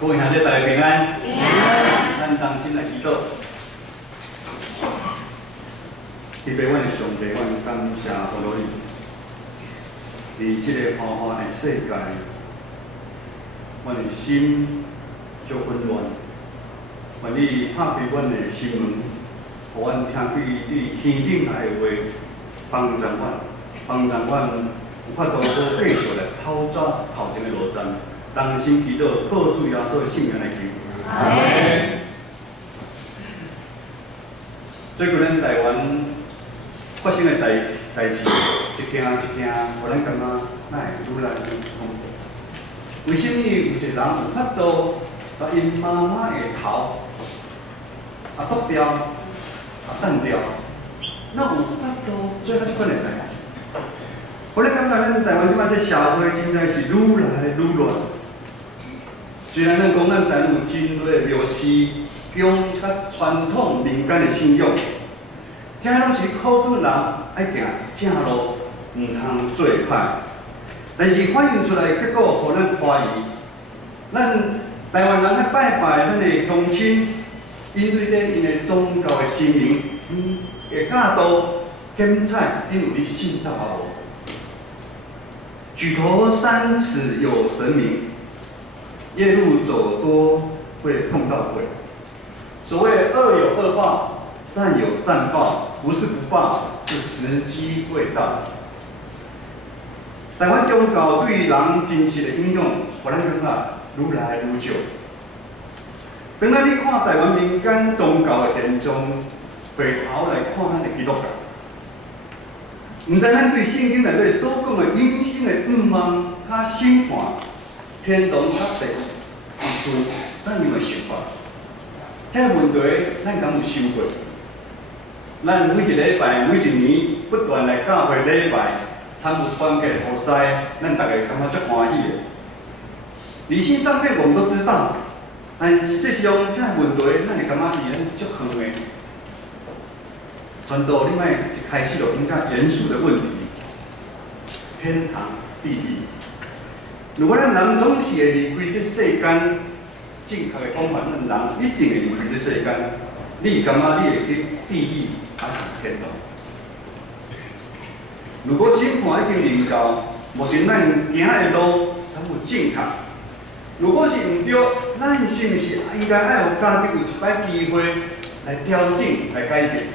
各位兄弟大家平安。平安。咱同心来祈祷。特别阮的上帝，阮感谢佛罗你，伫即个浩瀚的世界，阮的心足混乱。愿你拍开阮的心门，互阮听开你天顶来的话，帮助阮有法度好继续来跑走头前的路站。同心祈祷，靠主耶稣的圣名来祈。阿门。最近咱台湾发生的代志，一件，互咱感觉哪会愈来愈恐怖？为什么有一个人有法度把因妈妈的头剁掉、砍掉？那有法度做遐即款的代志？互咱感觉咱台湾即摆这社会真正是愈来愈乱。虽然咱讲咱台湾有真多庙事、宫甲传统民间的信仰，这拢是考考人爱行正路，唔通做歹。但是反映出来的结果，互咱怀疑，咱台湾人喺拜咱的乡亲，因对咧因的宗教的神明，的教导检采，因有你信道无？举头三尺有神明。夜路走多会碰到鬼。所谓恶有恶报，善有善报，不是不报，是时机未到。台湾宗教对人真实的影响，互咱感觉愈来愈少。当咱你看台湾民间宗教的现状，回头来看咱的基督教，唔知咱对圣经内底所讲的隐性的愿望、甲审判。天堂甲地狱，是怎样的想法？这问题咱敢有想过？咱每一礼拜、每一年不断来教会礼拜，参与团契活塞，咱大家感觉足欢喜的。理性上面我们都知道，但实际上这问题，咱会感觉是咱足远的。传道你莫一开始就讲遮严肃的问题，天堂、地狱。如果咱人总是会离开这世间，正确的讲法，咱人一定会离开这世间。你感觉你会去地狱还是天堂？如果审判已经临到，目前咱行的路敢有正确？如果是唔对，咱是毋是应该爱有家己有一摆机会来调整、来改变？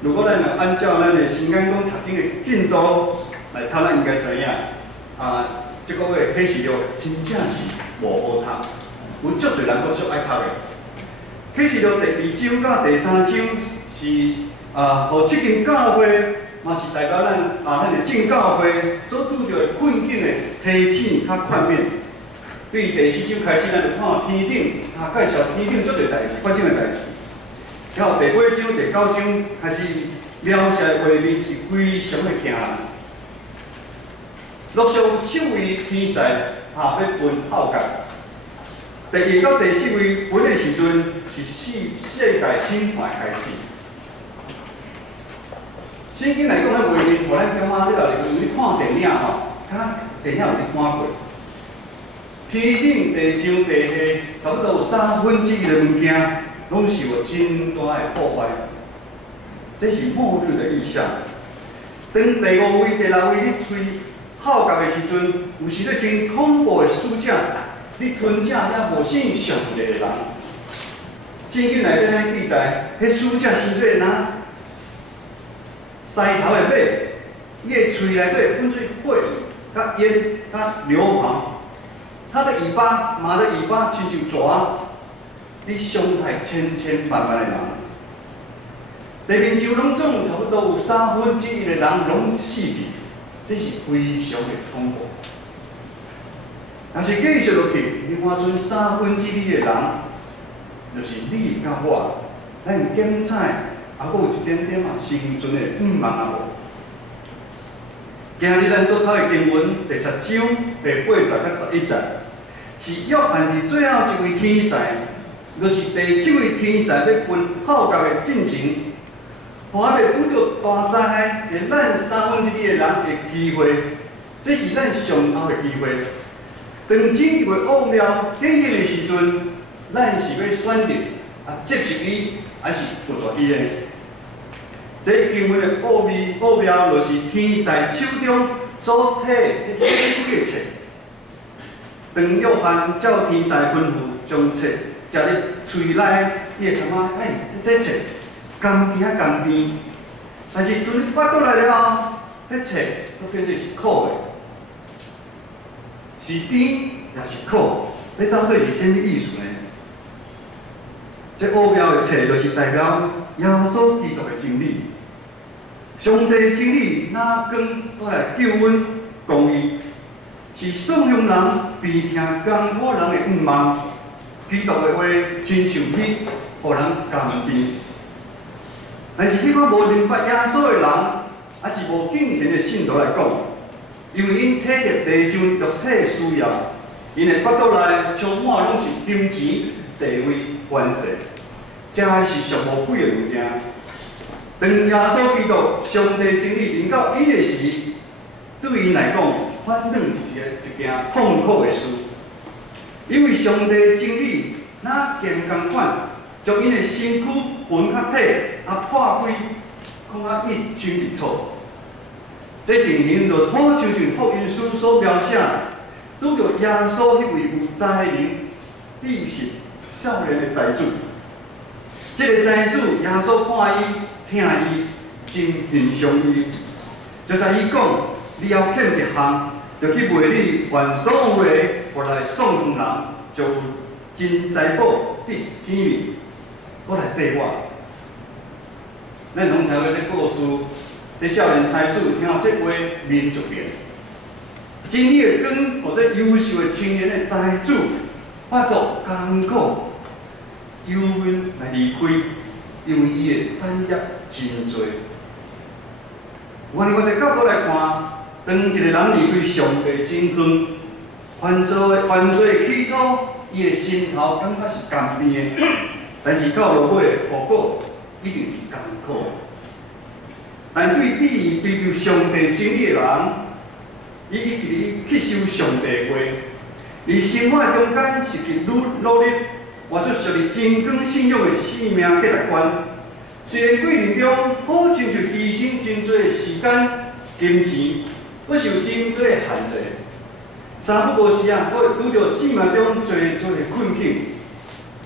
如果咱若按照咱的时间讲读经的进度来读，咱应该知影。这个月启示录真正是无好读，有足侪人阁足爱读的。启示录第2章到第3章是互即间教会，嘛是代表咱的正教会所拄着的困境的提醒较全面。对第4章开始，咱就看天顶，介绍天顶足侪代志发生的代志。然后第8章、第9章开始描写的画面是非常的惊人。陆续有7位天使要分浩劫。第2到第4位分的时阵，是世界审判开始。圣经来讲，咱画面，互咱感觉你若是你看电影吼，甲电影有咧看过。天顶、地上、地下，差不多有1/3的物件，拢受到真大的破坏。这是末日的意象。当第5位、第6位你吹浩劫的时阵，有时咧真恐怖的使者，你吞吃遐无信上帝的人。圣经内底咧记载，迄使者是做拿西头的马，伊的喙内底喷出火、甲烟、甲硫磺，他的尾巴、马的尾巴亲像蛇，你伤害千千万万的人。地面上拢总有差不多有1/3的人拢死去。这是非常的恐怖。若是继续落去，另外剩1/3的人，就是你甲我，咱检采，还佫有一点点生存的愿望也无。今日咱所读的经文第10章第80到11节，是约翰伫最后一位天使，就是第7位天使要分浩劫的进程。我还袂拄着大灾害，给咱1/3的人的机会，这是咱上好的机会。当钱入去恶了经营的时阵，咱是要选择接受伊，还是拒绝伊呢？这经文的奥妙就是天使手中所提的几个册。当约翰照天使吩咐将册食入喙内，伊会感觉这册甘甜甘甜，但是当你巴倒来了后，这册都变做是苦的，是甜也是苦，这到底是啥物意思呢？这奥妙的册就是代表耶稣基督的真理。上帝的真理哪光都来救恩公义，是颂扬人悲听艰苦人的愿望。基督的话亲像米，互人甘甜。但是迄款无明白耶稣的人，还是无敬虔的信徒来讲，因为因体着地上肉体需要，因的腹肚内充满拢是金钱、地位、权势，这是上无贵的物件。当耶稣基督上帝真理临到伊的时，对因来讲，反正是一件痛苦的事。因为上帝的真理哪见共款，将因的身躯分较体破开，看较一清二楚。这情形就好像福音书所描写，拄着耶稣迄位有才能、知识、少年的财主。这个财主耶稣看伊。听伊真欣赏伊，就在伊讲，你要欠一项，就去卖你原所有的，回来送人，就有真财宝伫天面，我来缀我。咱拢听过这故事，这少年财主听到这话，面就变。真理的光，或者优秀的青年的财主，发觉艰苦、忧闷来离开。因为伊的产业真多，我这角度来看，当一个人离开上帝真远，犯罪的起初，伊的心头感觉是甘甜的，但是到落尾的后果一定是艰苦的。但对比追求上帝真理的人，伊一直吸收上帝的话，伫生活中间是去努力。活出属于真光信仰的生命价值观，虽然过程中好亲像牺牲真多的时间、金钱，搁受真多的限制。三不五时我会拄着生命中最多的困境，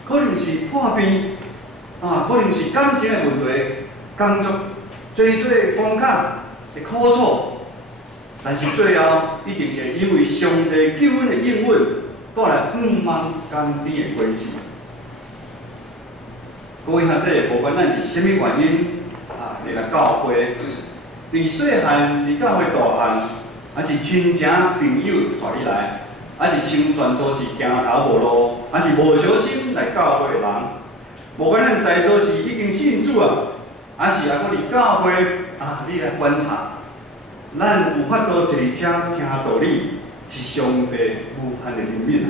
可能是破病，可能是感情的问题，工作最多的关卡的苦楚，但是最后一定会因为上帝救恩的应允，带来望甘甜的果子。各位学者，无管咱是啥物原因入来教会，伫细汉伫教会大汉，还是亲情朋友带你来，还是像全都是行头无路，还是无小心来教会的人，无管咱在座是已经信主还是还搁伫教会你来观察，咱有法度坐伫遮听道理，是上帝无限的怜悯。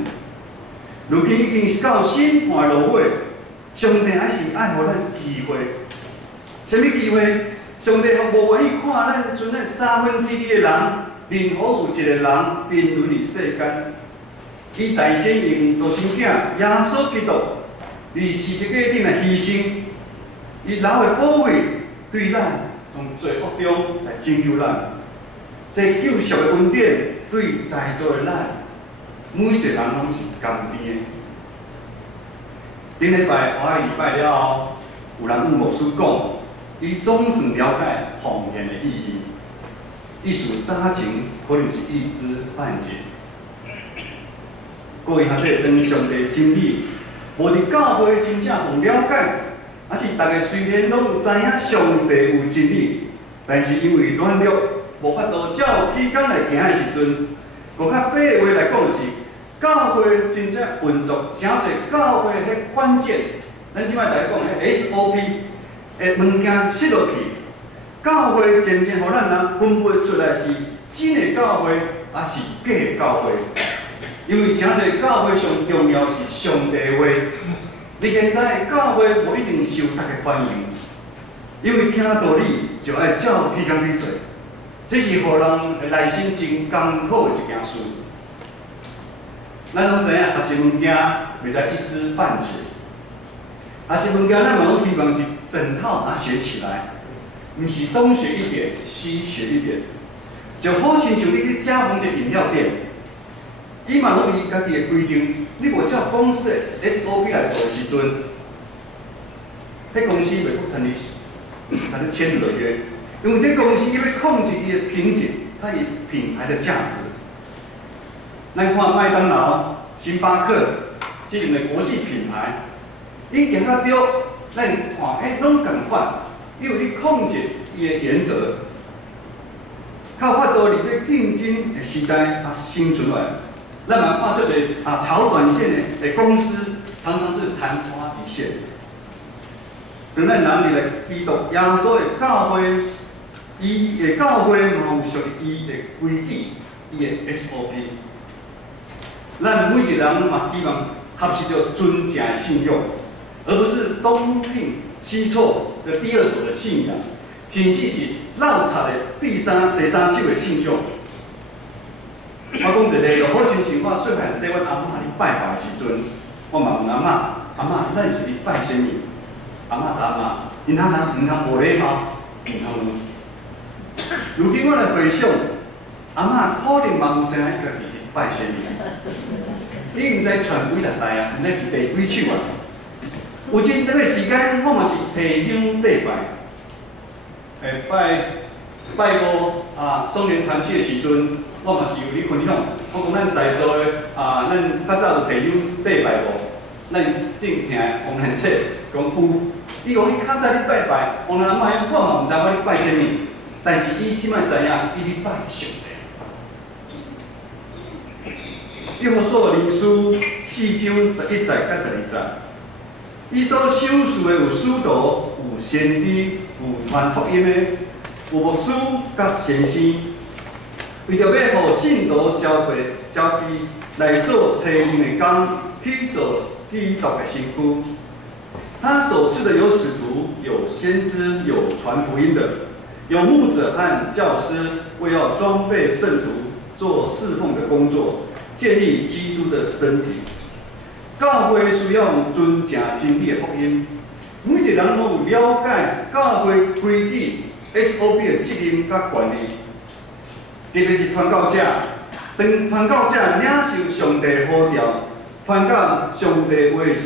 如今已经是到审判落尾。上帝还是爱互咱机会，啥物机会？上帝无愿意看咱剩咱2/3的人，任何有一个人沉沦伫世间。伊大先用独生囝耶稣基督，伫40架顶来牺牲，伊留的宝贝对咱从罪恶中来拯救咱。这救赎的恩典对在座的咱，每一个人拢是甘甜的。顶礼拜我礼拜了后，有人问牧师讲，伊总算了解奉献的意义。意思早前可能是一知半解。各位学者，当上帝真理无伫教会真正互了解，还是大家虽然拢有知影上帝有真理，但是因为软弱，无法度照起工来行的时阵，搁较白话来讲是。教会真正运作，诚侪教会迄关键，咱即摆来讲迄 SOP 的物件失落去，教会真正互咱人分配出来是真的教会，还是假的教会？因为诚侪教会上重要是上帝的话，你现在教会无一定受大家欢迎，因为听道理就爱照起工去做，这是互人内心真艰苦的一件事。咱拢知影，学习物件袂使一知半解。学习物件，咱嘛拢希望是整套把它学起来，毋是东学一点，西学一点。就好亲像你去加盟一个饮料店，伊嘛拢有家己的规定，你无照公司的 SOP 来做的时阵，迄公司袂阁参你，甲你签合约，因为这公司要控制伊的瓶颈，它以品牌的价值。咱看麦当劳、星巴克这种的国际品牌，伊行较对，咱看拢共款，因为你控制伊的原则。较有法度伫这竞争的时代生存落来。咱嘛看做个炒短线的公司，常常是昙花一现。让咱人入来基督耶稣的教会，伊的教会嘛有属于伊的规矩，伊的 SOP。咱每一个人嘛希望合适着尊正的信用，而不是东拼西凑的第二手的信仰，甚至是绕贼的第三手的信用。我讲一个就好亲像我细汉缀阮阿嬷去拜拜的时阵，我嘛问阿嬷，阿嬷，咱是去拜啥物？阿嬷答嘛，因通毋通无礼貌，毋通。如今我来回想，阿嬷可能嘛有知影家己是拜啥物。你毋知传几六代啊？毋知是第几手啊？有一段个时间，我嘛是提香礼拜，拜五双联团契的时阵，我嘛是有咧分享。我讲咱在座的咱较早有提香礼拜无？咱正听王兰册讲有。伊讲你较早咧拜拜，王兰阿嬷我嘛毋知我咧拜啥物，但是伊心爱知影，伊咧拜上帝。约书亚人书4章11节甲12节，伊所赏赐的有使徒，有先知，有传福音的，有牧师甲先生，为着要互信徒交期来做初任的工，去做基督的身躯。他所赐的有使徒，有先知，有传福音的，有牧者和教师，为要装备圣徒，做侍奉的工作。建立基督的身体，教会需要有尊正真理的福音。每一个人拢有了解教会规矩 SOP 的责任甲权利，特别是传教者，当传教者领受上帝呼召，传到上帝话时，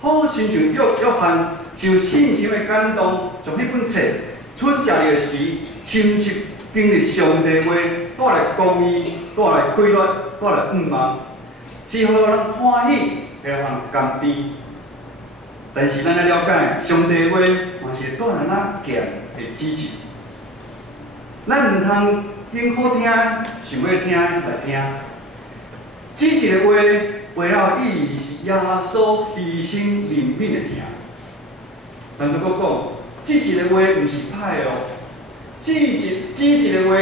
好亲像约翰受信心的感动，从迄本册吞食的时，深切经历上帝话带来公义，带来规律。带来盼望，是互人欢喜，会互人甘甜。但是咱要了解，上帝话嘛是带来咱强的支持。咱毋通经好听，想要听来听。支持的话，背后意义是耶稣牺牲怜悯的听。但如果讲支持的话，毋是歹哦。支持的话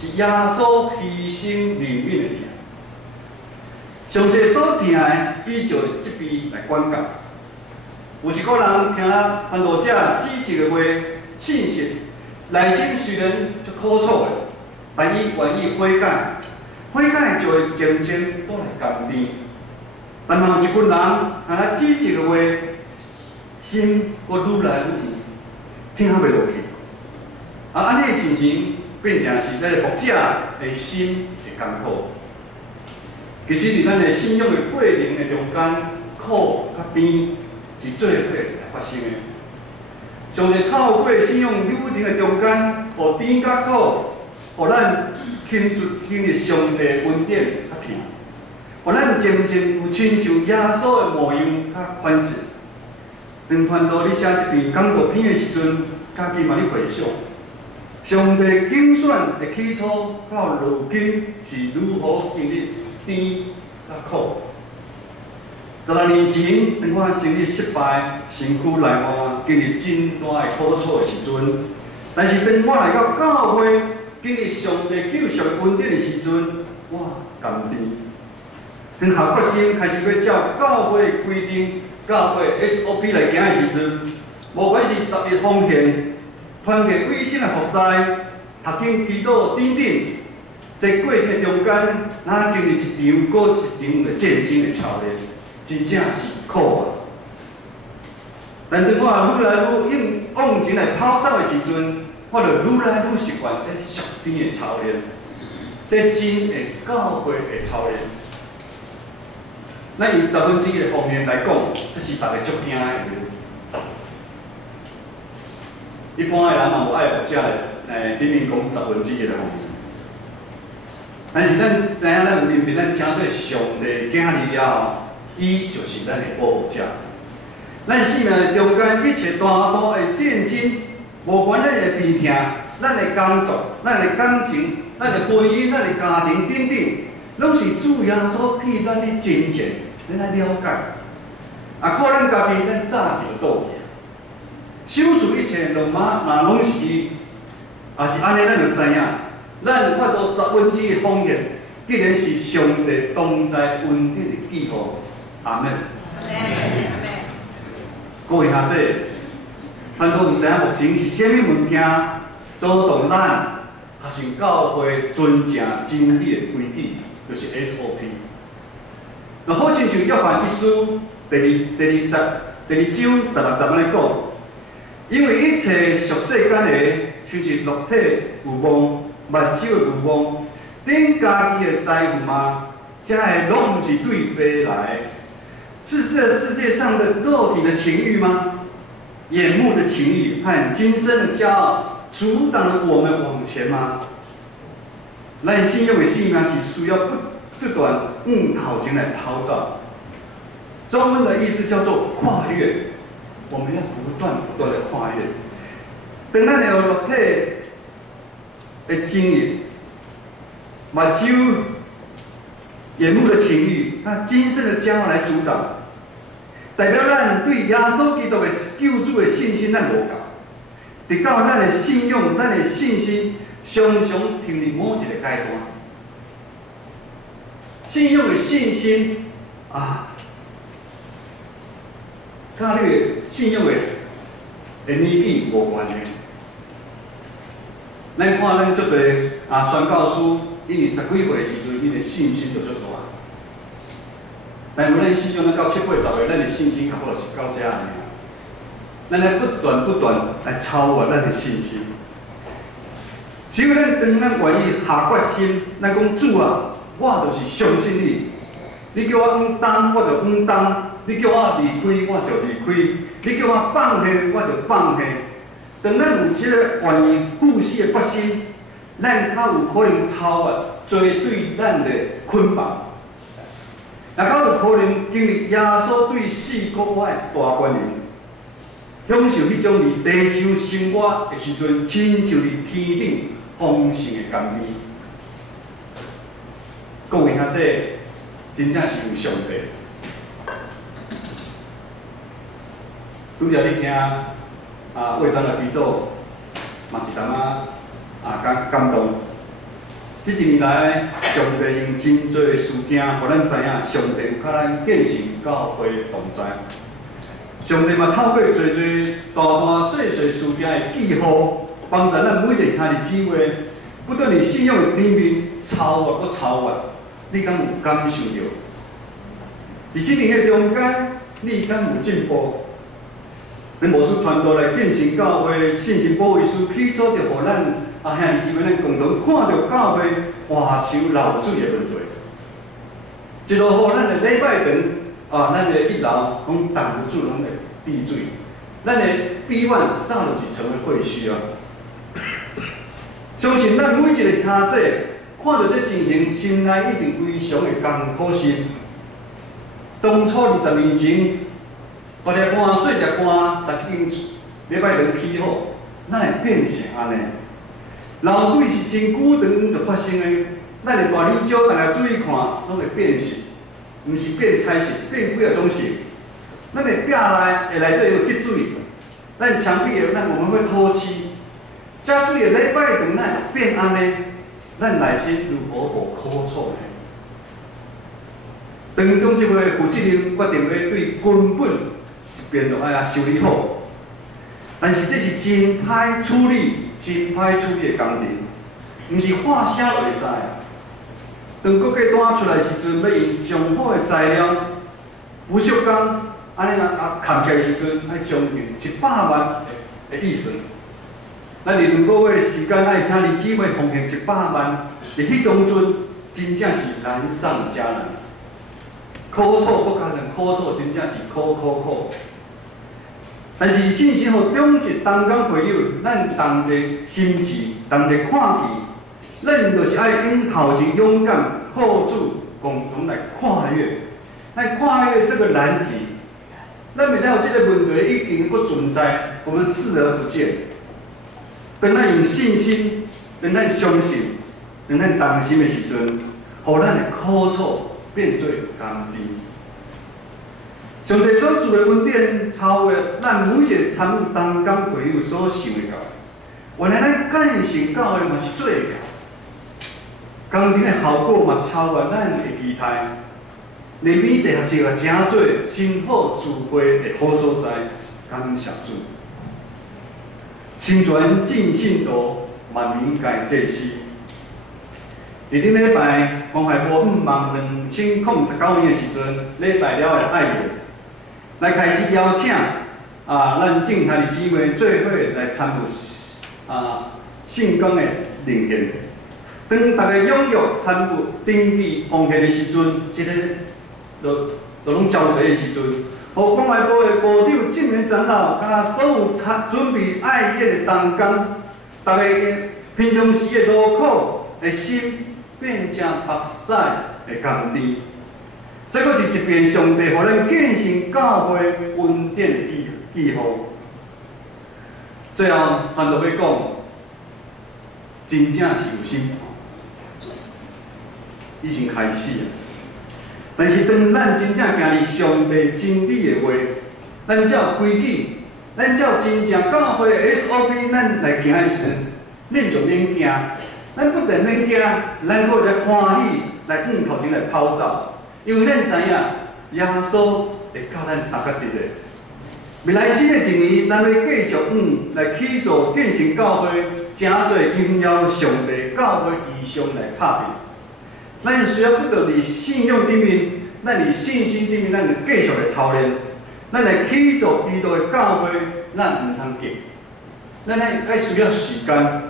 是耶稣牺牲怜悯的听。上帝所听的，依照这边来管教。有一个人听了传道者支持的话、信息，内心虽然足苦楚的，但伊愿意悔改，悔改就会渐渐带来甘甜。但嘛有一群人听了支持的话，心阁愈来愈甜，听袂落去。安尼的情形变成是咱牧者的心会艰苦。其实，伫咱的信仰的过程的中间，苦甲甜是做伙来发生的。上帝透过信仰旅程的中间，互甜甲苦，互咱经历上帝恩典甲疼，互咱渐渐有亲像耶稣的模样甲款式。当传道你写一篇讲道篇的时阵，家己嘛咧回想，上帝竞选的起初到如今是如何经历。甜甲苦，10年前，当我生意失败，身躯内换，经历真大的苦楚的时阵，但是当我来到教会，经历上帝救赎的恩典的时阵，我甘甜。当下决心开始要照教会的规定、教会 SOP 来行的时阵，无管是10日奉献、团结卫生的服侍、读经祈祷等等。在过程中间，咱经历一场过一场的战争的操练，真正是苦啊！但当我愈来愈往前来跑走的时阵，我就愈来愈习惯这属天的操练，这真的教会的操练。咱以1/10的方面来讲，这是大家足惊的。一般的人嘛无爱学者里面讲1/10的方面。但是咱知影，咱有认识咱称做上帝囝儿了后，伊就是咱的保护者。咱生命中间一切大大的战争，无管咱的病痛、咱的工作、咱的感情、咱的婚姻、咱的家庭等等，拢是主耶稣替咱的真正，咱来了解。靠咱家己，咱早就倒去。手术一切落马，若拢是伊，也是安尼，咱就知影，咱有法度1/10的方言，既然是上帝同在恩典的记号。阿门。各位兄弟，咱都毋知影目前是啥物物件阻挡咱学生教会遵正真理的规矩，就是 SOP。那好亲像约翰一书第二章16节来讲，因为一切属世间的，像是肉体有望、目睭有望，恁家己的财富嘛，这个拢毋是对别来。是世界上的肉体的情欲吗？眼目的情欲和今生的骄傲阻挡了我们往前吗？咱信仰的生命是需要不断头前来跑走。中文的意思叫做跨越，我们要不断的跨越。当咱的肉体的经营，目睭、眼目的情欲，那今生的骄傲来阻挡。代表咱对耶稣基督的救主的信心，咱无够。直到咱的信仰、咱的信心常常停伫某一个阶段。信仰的信心甲你的信仰的年纪无关系。咱看咱足侪宣教师，因为10几岁的时阵，因的信心就足大。但无咱信仰咱到7、8、10岁，咱的信心较好是到遮尔。咱来不断来超越咱的信心。只有咱当咱愿意下决心，咱讲主啊，我就是相信你。你叫我当，我就当；你叫我离开，我就离开；你叫我放下，我就放下。当咱有这个愿意付死的决心，咱较有可能超越做对咱的捆绑。也较有可能经历耶稣对死国我的大权能，享受迄种伫地上生活的时阵，亲像伫天顶丰盛的甘美。各位兄弟，真正是有上帝。拄则你听卫长的祈祷，嘛是淡感动。这一年来，上帝用真多的事件，互咱知影，上帝有甲咱建成教会同在。上帝嘛透过侪大大细细事件的记号，帮助咱每一个兄弟姊妹，不断伫信仰的里面超越，搁超越。你敢有感受到？伫生命的中间，你敢有进步？咱无事传道来建成教会，信心保卫师起初就互咱兄弟姊妹咱共同看到教会活像流水的轮替，一路互咱的礼拜堂咱的1楼拢挡不住拢会闭水，咱的闭院早就是成为废墟啊！相信咱每一个兄弟看到这情形，心内一定非常的艰苦心。当初20年前，大粒汗、细粒汗，把这间礼拜堂起好，哪会变成安尼？流水是真久长就发生的，咱的大理石大家注意看，拢会变形，毋是变彩色，变几啊种色。咱的壁内底有积水，咱墙壁我们会脱漆。遮水的礼拜堂哪会变安尼？咱内心如何无苦楚呢？当中一位负责人决定要对根本一遍就爱修理好，但是这是真歹处理的工程，毋是话写就会使啊！当国家单出来时阵，要用上好的材料，不锈钢，安尼扛起来时阵，爱将近100万的预算。咱2个月时间，爱兄弟姊妹奉献100万，伫迄当阵真正是难上加难，苦楚搁加上苦楚，真正是苦。但是信心互中一同工朋友，咱同齐心志，同齐看见，咱就是爱用头前勇敢。 后助共同来跨越，来跨越这个难题。咱每当有这个问题一定搁存在，我们视而不见。当咱用信心，当咱相信，当咱担心的时阵，互咱的苦楚变做甘甜。上帝所赐的恩典，超越咱每一个参与同工朋友所想的到。原来咱干成教会嘛是做得到。 工程的效果嘛超越咱的期待，里面地学生也诚多辛苦自卑的好所在，感谢主。心传尽信道，万民皆祭司。伫顶礼拜，关怀部5万2019年的时阵，礼拜了的爱乐，来开始邀请咱正台的姊妹做伙来参与圣光的灵献。 当大家踊跃参与登记奉献的时阵，即个就拢招齐的时阵，互关怀部的部长正面长老，甲所有准备爱乐的同工，大家平常时的劳苦的心变成目屎的甘甜。这个是一遍上帝互咱建成教会恩典的记号。最后，传道要讲，真正是有心。 已经开始了，但是当咱真正行入上帝真理的话，咱照规矩，咱照真正教会的 SOP， 咱来行的时阵，恁就免惊，咱不但免惊，咱搁会欢喜来头前来跑走，因为咱知影耶稣会教咱三角直的。未来新的一年，咱要继续来起造建成教会，诚侪荣耀上帝教会异象来拍片。 咱需要不断伫信仰顶面，咱伫信心顶面，咱就继续来操练。咱来起造基督的教会，咱唔通急，咱爱需要时间。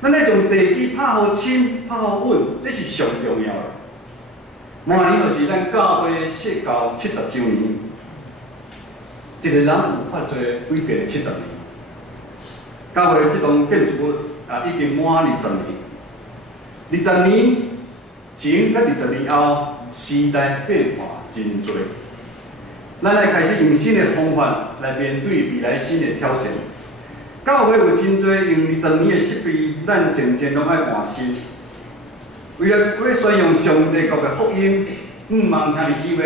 咱爱从地基拍好深、拍好稳，这是上重要的。明年就是咱教会设教70周年，一个人有法做改变70年。教会这栋建筑物已经满20年，20年。 前甲20年后，时代变化真多，咱来开始用新的方法来面对未来新的挑战。教会有真多用20年的设备，咱渐渐拢爱换新。为了要宣扬上帝国的福音，5万兄弟姊妹，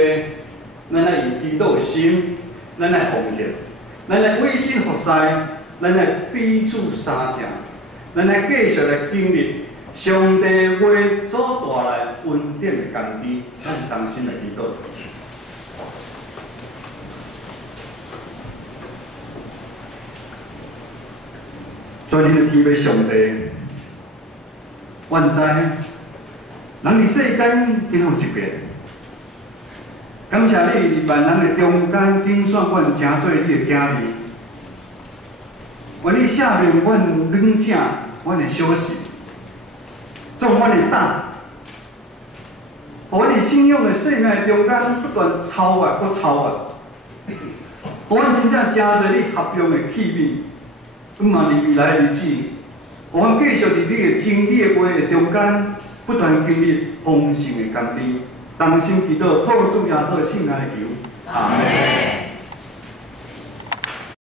咱来用基督的心，咱来奉献，咱来委身服侍，咱来彼此相听，咱来继续来经历。 上帝话所带来恩典的甘甜，咱同心来祈祷。全能的天父上帝，愿知人伫世间经有一变，感谢你伫万人的中间拣选阮，成做你的囝儿。愿你赦免阮软正，阮的小事。 纵阮的胆，互阮伫信仰的生命中间不断超越，搁超越，互阮真正真侪你合用的器皿，嘛伫未来的日子，互阮继续伫你的真理的话的中间，不断经历丰盛的甘甜。同心祈祷，靠主耶稣的圣名来求，阿门。